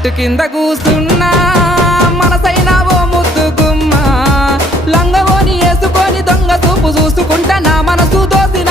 చెట్టు కింద కూసున్నా మనసైనా ఓ ముద్దు గుమ్మ లంగవోని వేసుకొని దొంగ చూపు చూసుకుంటా నా మనసు దోసిన